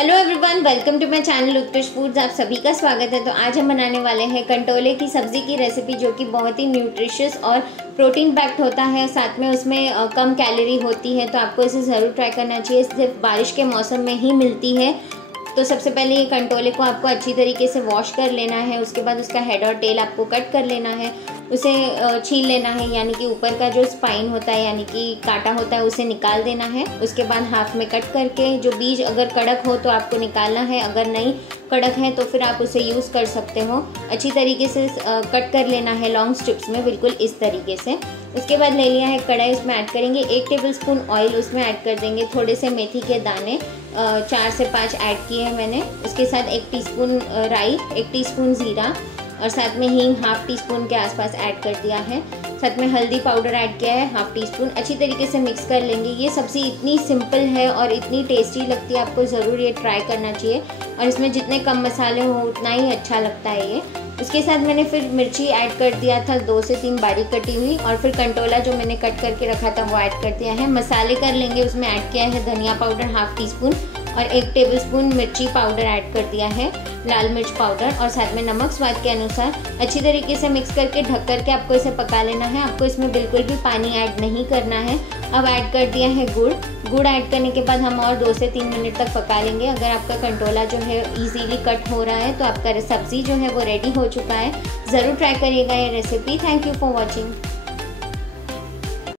Hello everyone, welcome to my channel Utkrisht foods. आप सभी का स्वागत है। तो आज हम बनाने वाले हैं कंटोले की सब्जी की रेसिपी, जो कि बहुत ही न्यूट्रिशियस और प्रोटीन पैक्ड होता है। साथ में उसमें कम कैलोरी होती है, तो आपको इसे ज़रूर ट्राई करना चाहिए। सिर्फ बारिश के मौसम में ही मिलती है। तो सबसे पहले ये कंटोले को आपको अच्छी तरीके से वॉश कर लेना है। उसके बाद उसका हेड और टेल आपको कट कर लेना है, उसे छील लेना है, यानी कि ऊपर का जो स्पाइन होता है यानी कि कांटा होता है उसे निकाल देना है। उसके बाद हाफ में कट करके जो बीज अगर कड़क हो तो आपको निकालना है, अगर नहीं कड़क है तो फिर आप उसे यूज़ कर सकते हो। अच्छी तरीके से कट कर लेना है लॉन्ग स्ट्रिप्स में, बिल्कुल इस तरीके से। उसके बाद ले लिया है कढ़ाई, उसमें ऐड करेंगे 1 टेबलस्पून ऑयल। उसमें ऐड कर देंगे थोड़े से मेथी के दाने, 4 से 5 ऐड किए हैं मैंने। उसके साथ 1 टीस्पून राई, 1 टीस्पून ज़ीरा और साथ में हींग हाफ टी स्पून के आसपास ऐड कर दिया है। साथ में हल्दी पाउडर ऐड किया है हाफ टी स्पून। अच्छी तरीके से मिक्स कर लेंगे। ये सब्ज़ी इतनी सिंपल है और इतनी टेस्टी लगती है, आपको ज़रूर ये ट्राई करना चाहिए। और इसमें जितने कम मसाले हो उतना ही अच्छा लगता है ये। उसके साथ मैंने फिर मिर्ची ऐड कर दिया था 2 से 3 बारीक कटी हुई, और फिर कंटोला जो मैंने कट करके रखा था वो ऐड कर दिया है। मसाले कर लेंगे, उसमें ऐड किया है धनिया पाउडर हाफ टी स्पून और 1 टेबलस्पून मिर्ची पाउडर ऐड कर दिया है, लाल मिर्च पाउडर, और साथ में नमक स्वाद के अनुसार। अच्छी तरीके से मिक्स करके ढक करके आपको इसे पका लेना है। आपको इसमें बिल्कुल भी पानी ऐड नहीं करना है। अब ऐड कर दिया है गुड़ ऐड करने के बाद हम और 2 से 3 मिनट तक पका लेंगे। अगर आपका कंटोला जो है इजीली कट हो रहा है तो आपका सब्जी जो है वो रेडी हो चुका है। ज़रूर ट्राई करिएगा ये recipe. Thank you for watching.